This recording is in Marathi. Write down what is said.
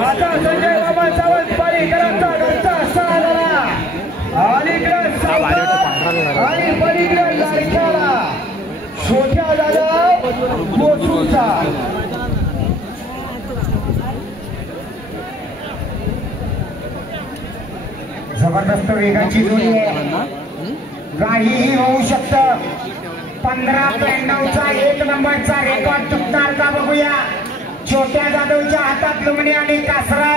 आता संजय बाबा सावंत पारीकरांचा घरचा साला आणि पलीकडे लाडक्याला छोट्या दादा मोसूचा जबरदस्त वेगाची जोडी आहे काहीही होऊ शकतं 15-92चा 1 नंबरचा रेकॉर्ड तुटणार का बघूया छोट्या जाधवच्या हातात लुमणी आणि कासरा